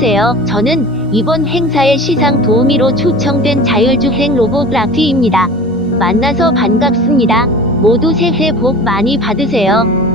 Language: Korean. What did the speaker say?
안녕하세요. 저는 이번 행사의 시상 도우미로 초청된 자율주행 로봇 라티입니다. 만나서 반갑습니다. 모두 새해 복 많이 받으세요.